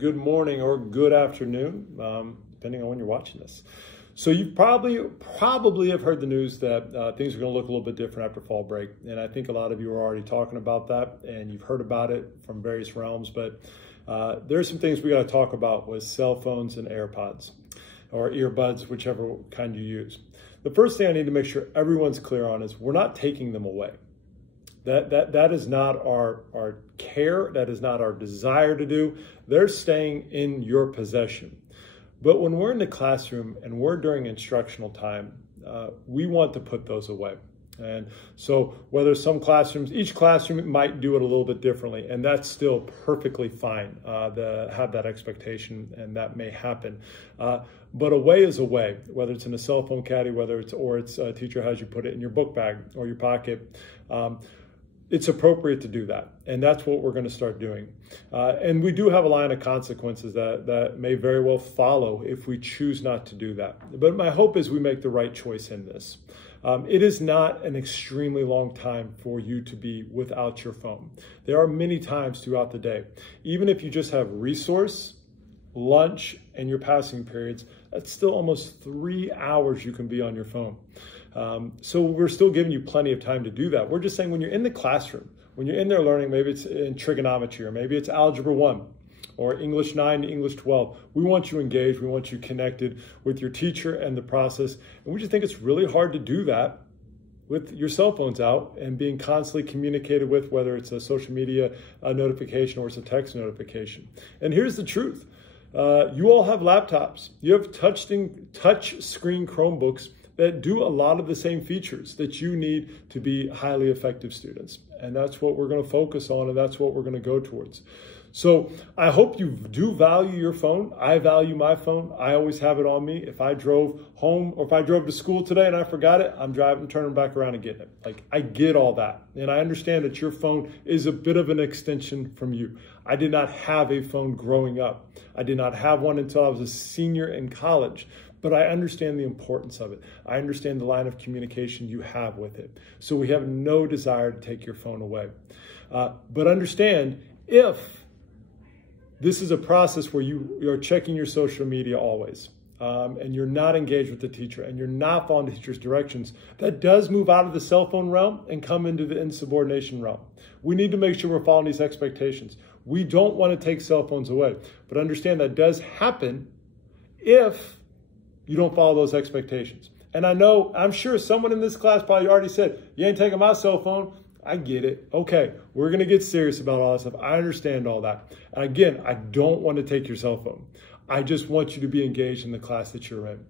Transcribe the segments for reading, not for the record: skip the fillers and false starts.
good morning, or good afternoon, depending on when you're watching this. So you probably have heard the news that things are going to look a little bit different after fall break. And I think a lot of you are already talking about that, and you've heard about it from various realms. But there's some things we got to talk about with cell phones and AirPods, or earbuds, whichever kind you use. The first thing I need to make sure everyone's clear on is we're not taking them away. That is not our care. That is not our desire to do. They're staying in your possession. But when we're in the classroom and we're during instructional time, we want to put those away. And so whether some classrooms, each classroom might do it a little bit differently, and that's still perfectly fine to have that expectation, and that may happen. But away is away, whether it's in a cell phone caddy, whether it's a teacher has you put it in your book bag or your pocket. It's appropriate to do that, and that's what we're going to start doing. And we do have a line of consequences that may very well follow if we choose not to do that. But my hope is we make the right choice in this. It is not an extremely long time for you to be without your phone. There are many times throughout the day. Even if you just have resource, lunch, and your passing periods, that's still almost 3 hours you can be on your phone. So we're still giving you plenty of time to do that. We're just saying when you're in the classroom, when you're in there learning, maybe it's in trigonometry, or maybe it's Algebra 1, or English 9 to English 12, we want you engaged, we want you connected with your teacher and the process. And we just think it's really hard to do that with your cell phones out and being constantly communicated with, whether it's a social media notification or it's a text notification. And here's the truth. You all have laptops. You have touch screen Chromebooks that do a lot of the same features that you need to be highly effective students. And that's what we're going to focus on, and that's what we're going to go towards. So I hope you do value your phone. I value my phone. I always have it on me. If I drove home or if I drove to school today and I forgot it, I'm driving, turning back around and getting it. Like, I get all that. And I understand that your phone is a bit of an extension from you. I did not have a phone growing up. I did not have one until I was a senior in college. But I understand the importance of it. I understand the line of communication you have with it. So we have no desire to take your phone away. But understand, if this is a process where you're checking your social media always, and you're not engaged with the teacher, and you're not following the teacher's directions, that does move out of the cell phone realm and come into the insubordination realm. We need to make sure we're following these expectations. We don't want to take cell phones away, but understand that does happen if you don't follow those expectations. And I'm sure someone in this class probably already said, you ain't taking my cell phone. I get it. Okay, we're going to get serious about all that stuff. I understand all that. And again, I don't want to take your cell phone. I just want you to be engaged in the class that you're in.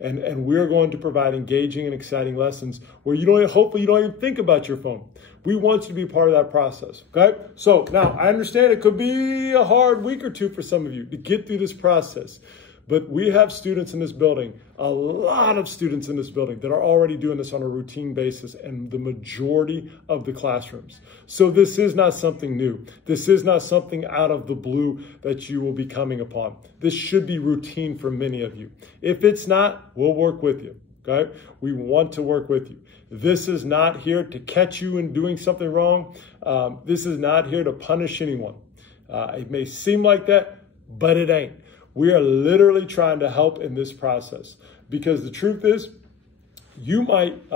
And we're going to provide engaging and exciting lessons where hopefully you don't even think about your phone. We want you to be part of that process, okay? So now I understand it could be a hard week or two for some of you to get through this process. But we have students in this building, a lot of students in this building that are already doing this on a routine basis, and the majority of the classrooms. So this is not something new. This is not something out of the blue that you will be coming upon. This should be routine for many of you. If it's not, we'll work with you, okay? We want to work with you. This is not here to catch you in doing something wrong. This is not here to punish anyone. It may seem like that, but it ain't. We are literally trying to help in this process, because the truth is, you might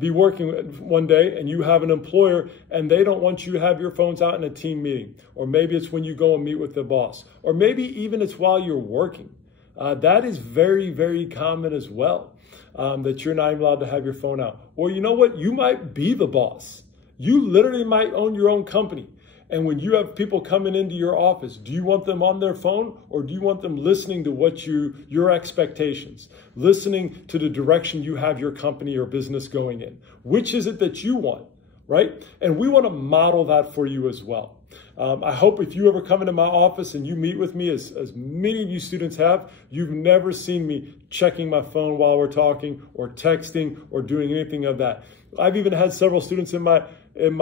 be working one day and you have an employer and they don't want you to have your phones out in a team meeting. Or maybe it's when you go and meet with the boss. Or maybe even it's while you're working. That is very, very common as well, that you're not even allowed to have your phone out. Or you know what? You might be the boss. You literally might own your own company. And when you have people coming into your office, do you want them on their phone, or do you want them listening to what your expectations, listening to the direction you have your company or business going in? Which is it that you want, right? And we want to model that for you as well. I hope if you ever come into my office and you meet with me, as many of you students have, you've never seen me checking my phone while we're talking or texting or doing anything of that. I've even had several students in my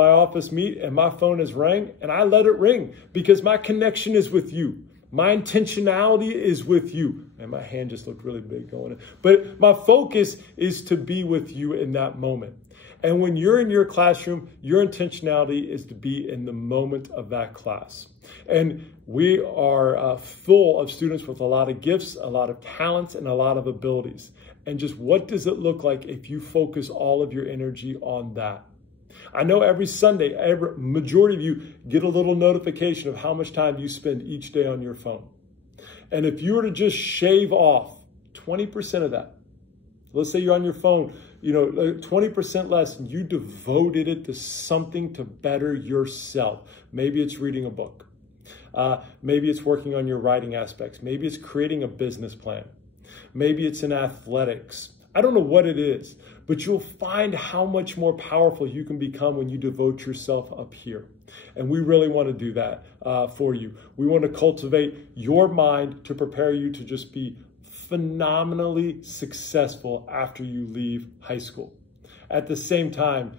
office meet and my phone has rang and I let it ring because my connection is with you. My intentionality is with you. And my hand just looked really big going in. But my focus is to be with you in that moment. And when you're in your classroom, your intentionality is to be in the moment of that class. And we are full of students with a lot of gifts, a lot of talents, and a lot of abilities. And just what does it look like if you focus all of your energy on that? I know every Sunday, majority of you get a little notification of how much time you spend each day on your phone. And if you were to just shave off 20% of that, let's say you're on your phone, 20% less, and you devoted it to something to better yourself. Maybe it's reading a book. Maybe it's working on your writing aspects. Maybe it's creating a business plan. Maybe it's in athletics. I don't know what it is, but you'll find how much more powerful you can become when you devote yourself up here. And we really want to do that for you. We want to cultivate your mind to prepare you to just be phenomenally successful after you leave high school. At the same time,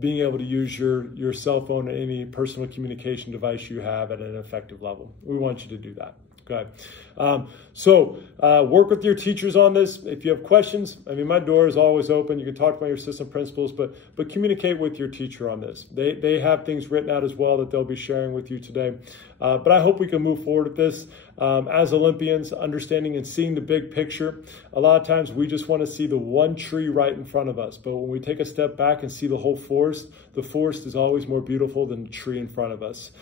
being able to use your cell phone or any personal communication device you have at an effective level. We want you to do that. Okay. Work with your teachers on this. If you have questions, my door is always open. You can talk to my assistant principals, but communicate with your teacher on this. They have things written out as well that they'll be sharing with you today. But I hope we can move forward with this. As Olympians, understanding and seeing the big picture, a lot of times we just want to see the one tree right in front of us. But when we take a step back and see the whole forest, the forest is always more beautiful than the tree in front of us.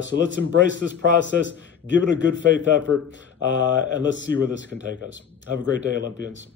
So let's embrace this process, give it a good faith effort, and let's see where this can take us. Have a great day, Olympians.